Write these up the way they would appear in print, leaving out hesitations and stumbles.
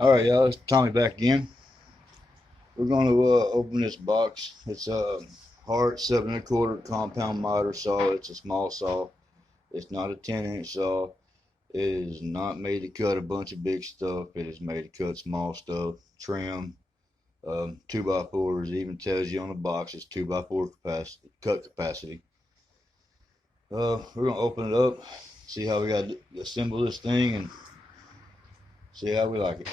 All right, y'all. It's Tommy back again. We're going to open this box. It's a Hart 7 1/4 compound miter saw. It's a small saw. It's not a 10-inch saw. It is not made to cut a bunch of big stuff. It is made to cut small stuff, trim, 2x4s. It even tells you on the box it's 2x4 capacity, cut capacity. We're gonna open it up, see how we got to assemble this thing, and see how we like it.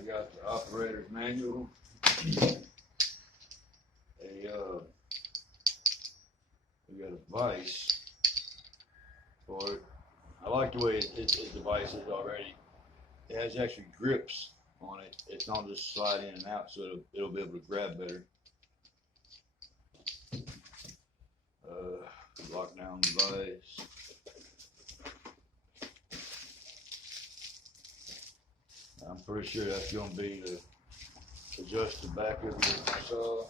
We got the operator's manual. We got a vise for it. I like the way its device is already. It has actually grips on it. It's not just slide in and out, so it'll be able to grab better. Lockdown device. I'm pretty sure that's going to be to adjust the back of your saw.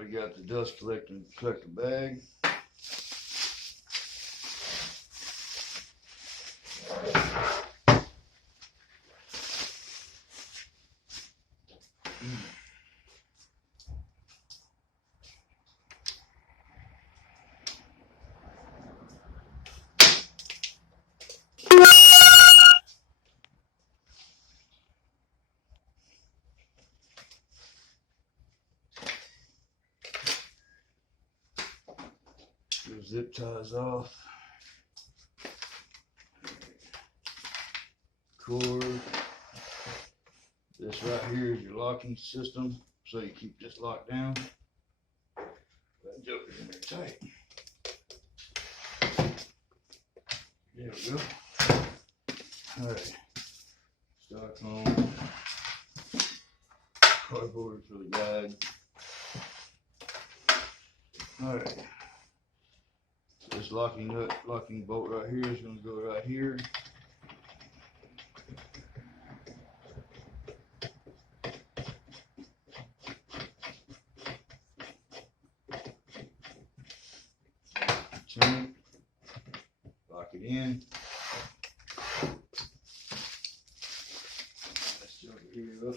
We got the dust collector bag. The zip ties off. Cord. This right here is your locking system, so you keep this locked down. That joker's in there tight. There we go. Alright. Stockholm. Cardboard for the guide. Alright. This locking bolt right here is going to go right here. Turn it, lock it in. Let's jump it here up.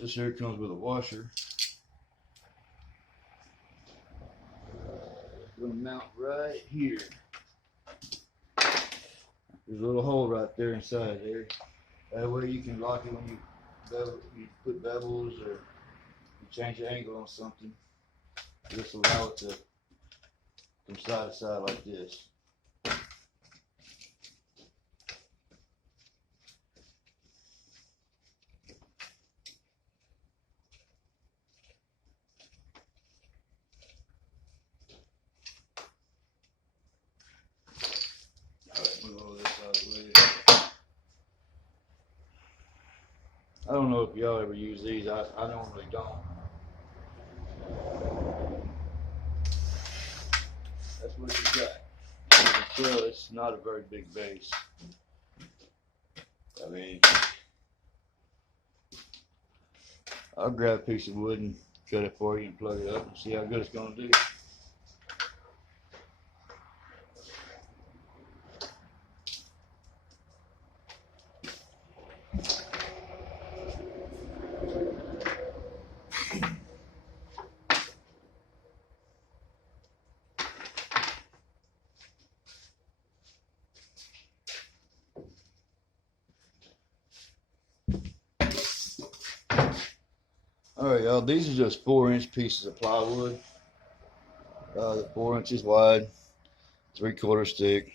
This here comes with a washer. Going to mount right here. There's a little hole right there inside there. That way you can lock it when you put bevels or you change the angle on something. Just allow it to from side to side like this. I don't know if y'all ever use these. I normally don't. That's what you got. You can tell it's not a very big base. I mean, I'll grab a piece of wood and cut it for you and plug it up and see how good it's going to do. Alright, y'all, these are just 4-inch pieces of plywood. They're 4 inches wide, 3/4 thick.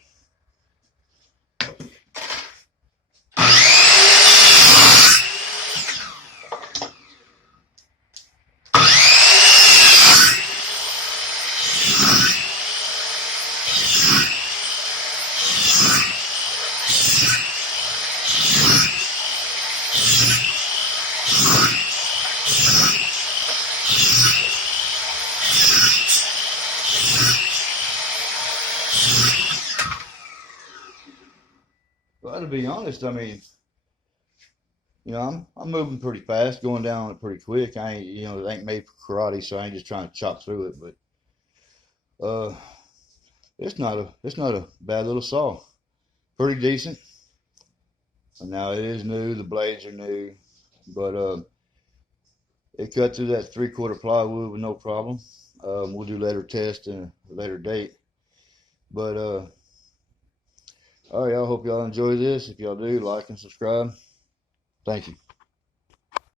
Well, to be honest, I mean, I'm moving pretty fast, going down it pretty quick. I ain't, it ain't made for karate, so I ain't just trying to chop through it. But it's not a bad little saw. Pretty decent. And now it is new. The blades are new, but it cut through that 3/4 plywood with no problem. We'll do later test and a later date. But all right, y'all. Hope y'all enjoy this. If y'all do, like and subscribe. Thank you.